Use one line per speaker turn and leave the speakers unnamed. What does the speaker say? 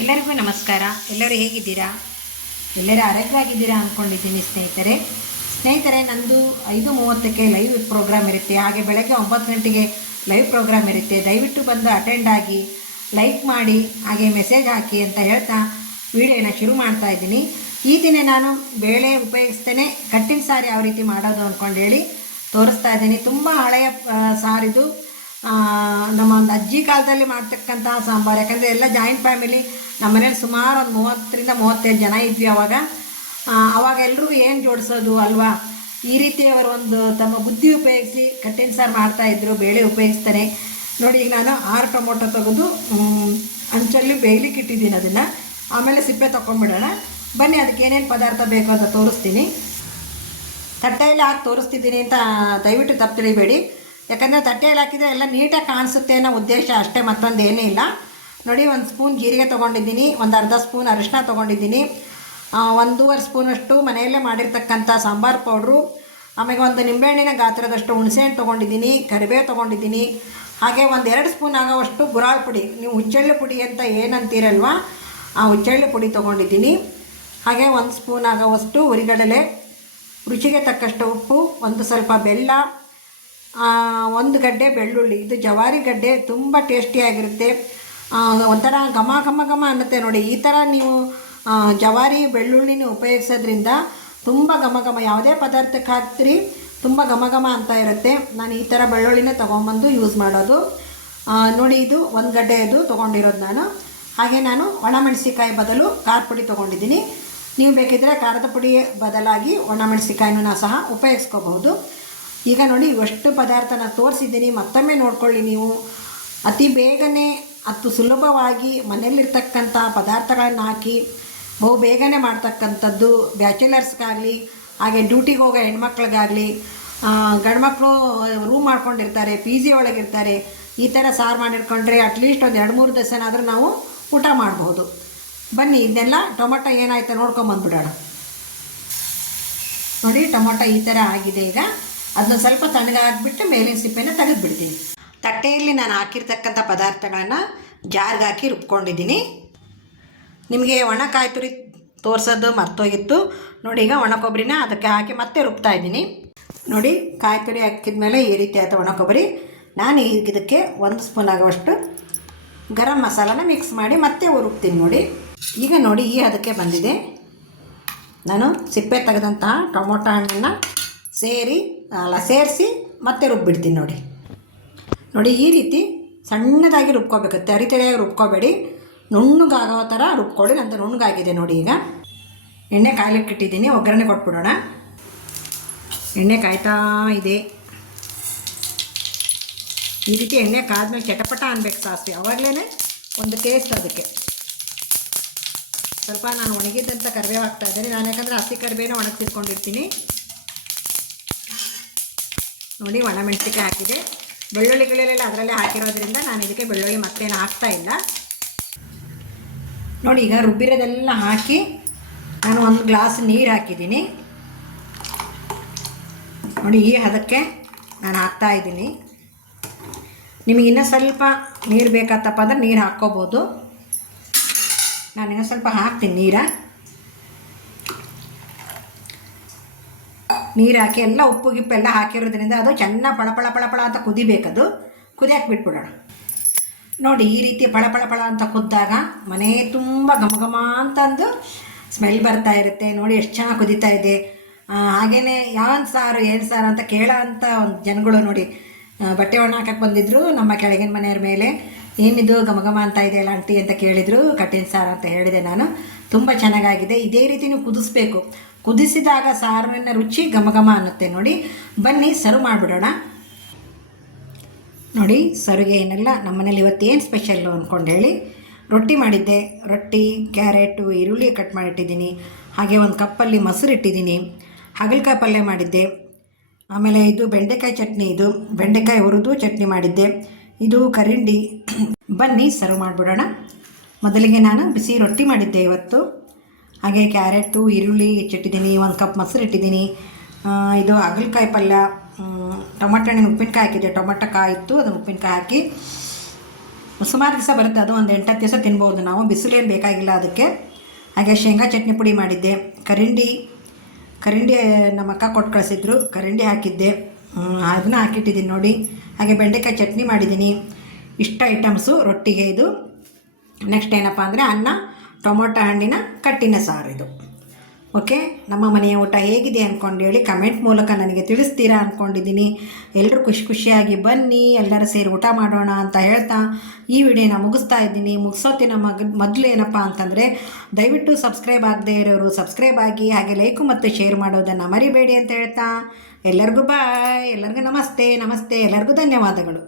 ಎಲ್ಲರಿಗೂ ನಮಸ್ಕಾರ. ಎಲ್ಲರೂ ಹೇಗಿದ್ದೀರಾ? ಎಲ್ಲರೂ ಆರೋಗ್ಯವಾಗಿದ್ದೀರಾ ಅಂದ್ಕೊಂಡಿದ್ದೀನಿ ಸ್ನೇಹಿತರೆ. ಸ್ನೇಹಿತರೆ, ನಂದು ಐದು ಮೂವತ್ತಕ್ಕೆ ಲೈವ್ ಪ್ರೋಗ್ರಾಮ್ ಇರುತ್ತೆ. ಹಾಗೆ ಬೆಳಗ್ಗೆ ಒಂಬತ್ತು ಗಂಟೆಗೆ ಲೈವ್ ಪ್ರೋಗ್ರಾಮ್ ಇರುತ್ತೆ. ದಯವಿಟ್ಟು ಬಂದು ಅಟೆಂಡ್ ಆಗಿ ಲೈಕ್ ಮಾಡಿ, ಹಾಗೆ ಮೆಸೇಜ್ ಹಾಕಿ ಅಂತ ಹೇಳ್ತಾ ವಿಡಿಯೋನ ಶುರು ಮಾಡ್ತಾ ಇದ್ದೀನಿ. ಈ ದಿನ ನಾನು ಬೇಳೆ ಉಪಯೋಗಿಸ್ತೇನೆ. ಕಟ್ಟಿನ ಸಾರಿ ಯಾವ ರೀತಿ ಮಾಡೋದು ಅಂದ್ಕೊಂಡು ಹೇಳಿ ತೋರಿಸ್ತಾ ಇದ್ದೀನಿ. ತುಂಬ ಹಳೆಯ ಸಾರಿದು ನಮ್ಮ ಒಂದು ಅಜ್ಜಿ ಕಾಲದಲ್ಲಿ ಮಾಡ್ತಕ್ಕಂಥ ಸಾಂಬಾರು. ಯಾಕಂದರೆ ಎಲ್ಲ ಜಾಯಿಂಟ್ ಫ್ಯಾಮಿಲಿ ನಮ್ಮ ಮನೇಲಿ ಸುಮಾರು ಒಂದು ಮೂವತ್ತರಿಂದ ಮೂವತ್ತೈದು ಜನ ಇದ್ವಿ ಅವಾಗ. ಅವಾಗ ಎಲ್ಲರೂ ಏನು ಜೋಡಿಸೋದು ಅಲ್ವಾ? ಈ ರೀತಿ ಅವರು ಒಂದು ತಮ್ಮ ಬುದ್ಧಿ ಉಪಯೋಗಿಸಿ ಕಟ್ಟಿನ ಸಾರು ಮಾಡ್ತಾಯಿದ್ರು ಬೇಳೆ ಉಪಯೋಗಿಸ್ತಾರೆ. ನೋಡಿ, ಈಗ ನಾನು ಆರು ಟೊಮೊಟೊ ತೆಗೆದು ಅಂಚಲ್ಲಿ ಬೇಯ್ಲಿಕ್ಕೆ ಇಟ್ಟಿದ್ದೀನಿ ಅದನ್ನು. ಆಮೇಲೆ ಸಿಪ್ಪೆ ತೊಗೊಂಡ್ಬಿಡೋಣ. ಬನ್ನಿ, ಅದಕ್ಕೆ ಏನೇನು ಪದಾರ್ಥ ಬೇಕು ಅಂತ ತೋರಿಸ್ತೀನಿ. ತಟ್ಟೆಯಲ್ಲಿ ಹಾಕಿ ತೋರಿಸ್ತಿದ್ದೀನಿ ಅಂತ ದಯವಿಟ್ಟು ತಪ್ಪು ತಿಳಿಬೇಡಿ. ಯಾಕಂದರೆ ತಟ್ಟೆಯಲ್ಲಿ ಹಾಕಿದರೆ ಎಲ್ಲ ನೀಟಾಗಿ ಕಾಣಿಸುತ್ತೆ ಅನ್ನೋ ಉದ್ದೇಶ ಅಷ್ಟೇ, ಮತ್ತೊಂದು ಏನೂ ಇಲ್ಲ. ನೋಡಿ, ಒಂದು ಸ್ಪೂನ್ ಜೀರಿಗೆ ತೊಗೊಂಡಿದ್ದೀನಿ, ಒಂದು ಅರ್ಧ ಸ್ಪೂನ್ ಅರಿಶಿನ ತೊಗೊಂಡಿದ್ದೀನಿ. ಒಂದೂವರೆ ಸ್ಪೂನಷ್ಟು ಮನೆಯಲ್ಲೇ ಮಾಡಿರ್ತಕ್ಕಂಥ ಸಾಂಬಾರು ಪೌಡ್ರು. ಆಮೇಲೆ ಒಂದು ನಿಂಬೆಹಣ್ಣಿನ ಗಾತ್ರದಷ್ಟು ಹುಣಸೆಹಣ್ಣು ತೊಗೊಂಡಿದ್ದೀನಿ, ಕರಿಬೇವು ತೊಗೊಂಡಿದ್ದೀನಿ. ಹಾಗೆ ಒಂದು ಎರಡು ಸ್ಪೂನ್ ಆಗೋವಷ್ಟು ಗುರಾಳ್ ಪುಡಿ. ನೀವು ಹುಚ್ಚಳ್ಳಿ ಪುಡಿ ಅಂತ ಏನಂತೀರಲ್ವ, ಆ ಹುಚ್ಚಳ್ಳಿ ಪುಡಿ ತೊಗೊಂಡಿದ್ದೀನಿ. ಹಾಗೆ ಒಂದು ಸ್ಪೂನ್ ಆಗೋವಷ್ಟು ಹುರಿಗಡಲೆ ರುಚಿಗೆ ತಕ್ಕಷ್ಟು ಉಪ್ಪು, ಒಂದು ಸ್ವಲ್ಪ ಬೆಲ್ಲ. ಒಂದು ಗಡ್ಡೆ ಬೆಳ್ಳುಳ್ಳಿ. ಇದು ಜವಾರಿ ಗಡ್ಡೆ, ತುಂಬ ಟೇಸ್ಟಿಯಾಗಿರುತ್ತೆ ಒಂಥರ ಘಮ ಘಮ ಘಮ ಅನ್ನುತ್ತೆ ನೋಡಿ. ಈ ಥರ ನೀವು ಜವಾರಿ ಬೆಳ್ಳುಳ್ಳಿನ ಉಪಯೋಗಿಸೋದ್ರಿಂದ ತುಂಬ ಘಮ ಘಮ, ಯಾವುದೇ ಪದಾರ್ಥಕ್ಕೆ ಹಾಕ್ತೀರಿ ತುಂಬ ಘಮ ಘಮ ಅಂತ ಇರುತ್ತೆ. ನಾನು ಈ ಥರ ಬೆಳ್ಳುಳ್ಳಿನ ತೊಗೊಂಬಂದು ಯೂಸ್ ಮಾಡೋದು. ನೋಡಿ ಇದು ಒಂದು ಗಡ್ಡೆ ಇದು ತೊಗೊಂಡಿರೋದು ನಾನು. ಹಾಗೆ ನಾನು ಒಣಮೆಣಸಿಕಾಯಿ ಬದಲು ಖಾರ ಪುಡಿ ತೊಗೊಂಡಿದ್ದೀನಿ. ನೀವು ಬೇಕಿದ್ದರೆ ಖಾರದ ಪುಡಿ ಬದಲಾಗಿ ಒಣಮೆಣಸಿಕಾಯಿನೂ ಸಹ ಉಪಯೋಗಿಸ್ಕೋಬಹುದು. ಈಗ ನೋಡಿ ಇಷ್ಟು ಪದಾರ್ಥನ ತೋರಿಸಿದ್ದೀನಿ. ಮತ್ತೊಮ್ಮೆ ನೋಡ್ಕೊಳ್ಳಿ ನೀವು. ಅತಿ ಬೇಗನೆ ಅತ್ತು ಸುಲಭವಾಗಿ ಮನೆಯಲ್ಲಿರ್ತಕ್ಕಂಥ ಪದಾರ್ಥಗಳನ್ನು ಹಾಕಿ, ಬಹು ಬೇಗನೆ ಮಾಡ್ತಕ್ಕಂಥದ್ದು ಬ್ಯಾಚುಲರ್ಸ್ಗಾಗಲಿ, ಹಾಗೆ ಡ್ಯೂಟಿಗೆ ಹೋಗೋ ಹೆಣ್ಮಕ್ಳಿಗಾಗಲಿ ಗಂಡ್ಮಕ್ಳು ರೂಮ್ ಮಾಡ್ಕೊಂಡಿರ್ತಾರೆ ಪಿ ಜಿ ಒಳಗಿರ್ತಾರೆ, ಈ ಥರ ಸಾರು ಮಾಡಿಟ್ಕೊಂಡ್ರೆ ಅಟ್ಲೀಸ್ಟ್ ಒಂದು ಎರಡು ಮೂರು ದಸನಾದರೂ ನಾವು ಊಟ ಮಾಡ್ಬೋದು. ಬನ್ನಿ ಇದನ್ನೆಲ್ಲ ಟೊಮೊಟೊ ಏನಾಯ್ತು ನೋಡ್ಕೊಂಬಂದ್ಬಿಡೋಣ. ನೋಡಿ, ಟೊಮೊಟೊ ಈ ಥರ ಆಗಿದೆ ಈಗ. ಅದನ್ನ ಸ್ವಲ್ಪ ತಣ್ಣಗಾಕ್ಬಿಟ್ಟು ಮೇಲಿನ ಸಿಪ್ಪೆನ ತೆಗೆದುಬಿಡ್ತೀನಿ. ತಟ್ಟೆಯಲ್ಲಿ ನಾನು ಹಾಕಿರ್ತಕ್ಕಂಥ ಪದಾರ್ಥಗಳನ್ನು ಜಾರ್ಗೆ ಹಾಕಿ ರುಬ್ಕೊಂಡಿದ್ದೀನಿ. ನಿಮಗೆ ಒಣ ಕಾಯಿ ತುರಿ ತೋರಿಸೋದು ಮರ್ತೋಗಿತ್ತು. ನೋಡಿ ಈಗ ಒಣ ಕೊಬ್ಬರಿನ ಅದಕ್ಕೆ ಹಾಕಿ ಮತ್ತೆ ರುಬ್ತಾ ಇದ್ದೀನಿ. ನೋಡಿ ಕಾಯಿ ತುರಿ ಹಾಕಿದ್ಮೇಲೆ ಈ ರೀತಿ ಆಯಿತು ಒಣ ಕೊಬ್ಬರಿ. ನಾನು ಈಗ ಇದಕ್ಕೆ ಒಂದು ಸ್ಪೂನ್ ಆಗುವಷ್ಟು ಗರಂ ಮಸಾಲಾನ ಮಿಕ್ಸ್ ಮಾಡಿ ಮತ್ತೆ ರುಬ್ತೀನಿ ನೋಡಿ. ಈಗ ನೋಡಿ ಈ ಅದಕ್ಕೆ ಬಂದಿದೆ. ನಾನು ಸಿಪ್ಪೆ ತೆಗೆದಂತಹ ಟೊಮೊಟೊ ಹಣ್ಣನ್ನು ಸೇರಿ ಅಲ್ಲ, ಸೇರಿಸಿ ಮತ್ತೆ ರುಬ್ಬಿಡ್ತೀನಿ ನೋಡಿ. ನೋಡಿ, ಈ ರೀತಿ ಸಣ್ಣದಾಗಿ ರುಬ್ಕೋಬೇಕು. ತರಿ ತೆರೆಯಾಗಿ ರುಬ್ಕೋಬೇಡಿ. ನುಣ್ಣಗಾಗೋ ಥರ ರುಬ್ಕೊಳ್ಳಿ. ನಂತರ ನುಣ್ಣಗಾಗಿದೆ ನೋಡಿ ಈಗ. ಎಣ್ಣೆ ಕಾಯ್ಲಿಕ್ಕೆ ಇಟ್ಟಿದ್ದೀನಿ. ಒಗ್ಗರಣೆ ಕೊಟ್ಬಿಡೋಣ. ಎಣ್ಣೆ ಕಾಯ್ತಾ ಇದೆ. ಈ ರೀತಿ ಎಣ್ಣೆ ಕಾದ್ಮೇಲೆ ಚಟಪಟ ಅನ್ಬೇಕು ಸಾಸಿವೆ. ಅವಾಗಲೇ ಒಂದು ಟೇಸ್ಟ್ ಅದಕ್ಕೆ. ಸ್ವಲ್ಪ ನಾನು ಒಣಗಿದ್ದಂಥ ಕರಿಬೇವು ಇದ್ದೀನಿ. ನಾನು ಯಾಕಂದರೆ ಹಸಿ ಕರಿಬೇನ ಒಣಗಿಸಿಟ್ಕೊಂಡಿರ್ತೀನಿ. ನೋಡಿ ಒಣಮೆಣಸಿಕಾಯಿ ಹಾಕಿದೆ. ಬೆಳ್ಳುಳ್ಳಿಗಳೆಲ್ಲ ಅದರಲ್ಲೇ ಹಾಕಿರೋದ್ರಿಂದ ನಾನು ಇದಕ್ಕೆ ಬೆಳ್ಳುಳ್ಳಿ ಮತ್ತೇನು ಹಾಕ್ತಾ ಇಲ್ಲ. ನೋಡಿ ಈಗ ರುಬ್ಬಿರೋದೆಲ್ಲ ಹಾಕಿ ನಾನು ಒಂದು ಗ್ಲಾಸ್ ನೀರು ಹಾಕಿದ್ದೀನಿ. ನೋಡಿ ಈ ಹದಕ್ಕೆ ನಾನು ಹಾಕ್ತಾ ಇದ್ದೀನಿ. ನಿಮಗೆ ಇನ್ನೂ ಸ್ವಲ್ಪ ನೀರು ಬೇಕಾತಪ್ಪ ಅಂದರೆ ನೀರು ಹಾಕ್ಕೋಬೋದು. ನಾನು ಇನ್ನೂ ಸ್ವಲ್ಪ ಹಾಕ್ತೀನಿ ನೀರ. ನೀರು ಹಾಕಿ ಎಲ್ಲ ಉಪ್ಪು ಗಿಪ್ಪು ಎಲ್ಲ ಹಾಕಿರೋದ್ರಿಂದ ಅದು ಚೆನ್ನಾಗಿ ಪಳ ಪಳ ಪಳ ಪಳ ಅಂತ ಕುದಿಬೇಕದು. ಕುದಿಯಕ್ಕೆ ಬಿಟ್ಬಿಡೋಣ. ನೋಡಿ ಈ ರೀತಿ ಪಳ ಪಳ ಅಂತ ಕುದ್ದಾಗ ಮನೆ ತುಂಬ ಘಮ ಘಮ ಅಂತಂದು ಸ್ಮೆಲ್ ಬರ್ತಾ ಇರುತ್ತೆ. ನೋಡಿ ಎಷ್ಟು ಚೆನ್ನಾಗಿ ಕುದೀತಾ ಇದೆ. ಹಾಗೆಯೇ ಯಾವ ಸಾರು, ಏನು ಸಾರು ಅಂತ ಕೇಳೋ ಅಂತ ಒಂದು ಜನಗಳು ನೋಡಿ ಬಟ್ಟೆ ಒಣ ಹಾಕಕ್ಕೆ ಬಂದಿದ್ರು ನಮ್ಮ ಕೆಳಗಿನ ಮನೆಯವ್ರ ಮೇಲೆ. ಏನಿದು ಘಮ ಘಮ ಅಂತ ಇದೆಯಲ್ಲ ಆಂಟಿ ಅಂತ ಕೇಳಿದರು, ಕಟ್ಟಿನ ಸಾರು ಅಂತ ಹೇಳಿದೆ ನಾನು. ತುಂಬ ಚೆನ್ನಾಗಾಗಿದೆ. ಇದೇ ರೀತಿ ನೀವು ಕುದಿಸ್ಬೇಕು. ಕುದಿಸಿದಾಗ ಸಾರಿನ ರುಚಿ ಘಮ ಘಮ ಅನ್ನುತ್ತೆ ನೋಡಿ. ಬನ್ನಿ ಸರ್ವ್ ಮಾಡಿಬಿಡೋಣ. ನೋಡಿ, ಸರಿಗೆ ಏನೆಲ್ಲ ನಮ್ಮ ಮನೇಲಿ ಇವತ್ತೇನು ಸ್ಪೆಷಲ್ಲು ಅಂದ್ಕೊಂಡು ಹೇಳಿ. ರೊಟ್ಟಿ ಮಾಡಿದ್ದೆ. ರೊಟ್ಟಿ ಕ್ಯಾರೆಟು ಈರುಳ್ಳಿ ಕಟ್ ಮಾಡಿಟ್ಟಿದ್ದೀನಿ. ಹಾಗೆ ಒಂದು ಕಪ್ಪಲ್ಲಿ ಮೊಸರು ಇಟ್ಟಿದ್ದೀನಿ. ಹಾಗಲಕಾಯಿ ಪಲ್ಯ ಮಾಡಿದ್ದೆ. ಆಮೇಲೆ ಇದು ಬೆಂಡೆಕಾಯಿ ಚಟ್ನಿ ಇದು. ಬೆಂಡೆಕಾಯಿ ಹುರಿದು ಚಟ್ನಿ ಮಾಡಿದ್ದೆ. ಇದು ಕರಿಂಡಿ. ಬನ್ನಿ ಸರ್ವ್ ಮಾಡಿಬಿಡೋಣ. ಮೊದಲಿಗೆ ನಾನು ಬಿಸಿ ರೊಟ್ಟಿ ಮಾಡಿದ್ದೆ ಇವತ್ತು. ಹಾಗೆ ಕ್ಯಾರೆಟು, ಈರುಳ್ಳಿ ಹೆಚ್ಚಿಟ್ಟಿದ್ದೀನಿ, ಒಂದು ಕಪ್ ಮೊಸರು ಇಟ್ಟಿದ್ದೀನಿ. ಇದು ಹಾಗಲಕಾಯಿ ಪಲ್ಯ ಟೊಮಟೊ ಹಣ್ಣಿನ ಉಪ್ಪಿನಕಾಯಿ ಹಾಕಿದ್ದೆ. ಟೊಮಟೊ ಕಾಯಿ ಇತ್ತು, ಅದನ್ನು ಉಪ್ಪಿನಕಾಯಿ ಹಾಕಿ ಸುಮಾರು ದಿವಸ ಬರುತ್ತೆ, ಅದು ಒಂದು ಎಂಟತ್ತು ದಿವಸ ತಿನ್ಬೋದು. ನಾವು ಬಿಸಿಲೇನು ಬೇಕಾಗಿಲ್ಲ ಅದಕ್ಕೆ. ಹಾಗೆ ಶೇಂಗಾ ಚಟ್ನಿ ಪುಡಿ ಮಾಡಿದ್ದೆ. ಕರಿಂಡಿ ಕರಿಂಡಿ ನಮ್ಮ ಅಕ್ಕ ಕೊಟ್ಟು ಕಳಿಸಿದ್ರು. ಕರಿಂಡಿ ಹಾಕಿದ್ದೆ. ಅದನ್ನ ಹಾಕಿಟ್ಟಿದ್ದೀನಿ ನೋಡಿ. ಹಾಗೆ ಬೆಂಡೆಕಾಯಿ ಚಟ್ನಿ ಮಾಡಿದ್ದೀನಿ. ಇಷ್ಟ ಐಟಮ್ಸು ರೊಟ್ಟಿಗೆ ಇದು. ನೆಕ್ಸ್ಟ್ ಏನಪ್ಪ ಅಂದರೆ ಅನ್ನ ಟೊಮೊಟೊ ಹಣ್ಣಿನ ಕಟ್ಟಿನ ಸಾರು ಇದು. ಓಕೆ, ನಮ್ಮ ಮನೆಯ ಊಟ ಹೇಗಿದೆ ಅಂದ್ಕೊಂಡು ಹೇಳಿ ಕಮೆಂಟ್ ಮೂಲಕ ನನಗೆ ತಿಳಿಸ್ತೀರಾ ಅಂದ್ಕೊಂಡಿದ್ದೀನಿ ಎಲ್ಲರೂ ಖುಷಿ ಖುಷಿಯಾಗಿ ಬನ್ನಿ, ಎಲ್ಲರೂ ಸೇರಿ ಊಟ ಮಾಡೋಣ ಅಂತ ಹೇಳ್ತಾ ಈ ವಿಡಿಯೋನ ಮುಗಿಸ್ತಾ ಇದ್ದೀನಿ. ಮುಗಿಸೋತಿನ ಮಗ, ಮೊದಲು ಏನಪ್ಪ ಅಂತಂದರೆ ದಯವಿಟ್ಟು ಸಬ್ಸ್ಕ್ರೈಬ್ ಆಗದೇ ಇರೋರು ಸಬ್ಸ್ಕ್ರೈಬ್ ಆಗಿ, ಹಾಗೆ ಲೈಕು ಮತ್ತು ಶೇರ್ ಮಾಡೋದನ್ನು ಮರಿಬೇಡಿ ಅಂತ ಹೇಳ್ತಾ. ಎಲ್ಲರಿಗೂ ಬಾಯ್ ಎಲ್ಲರಿಗೂ ನಮಸ್ತೆ ನಮಸ್ತೆ. ಎಲ್ಲರಿಗೂ ಧನ್ಯವಾದಗಳು.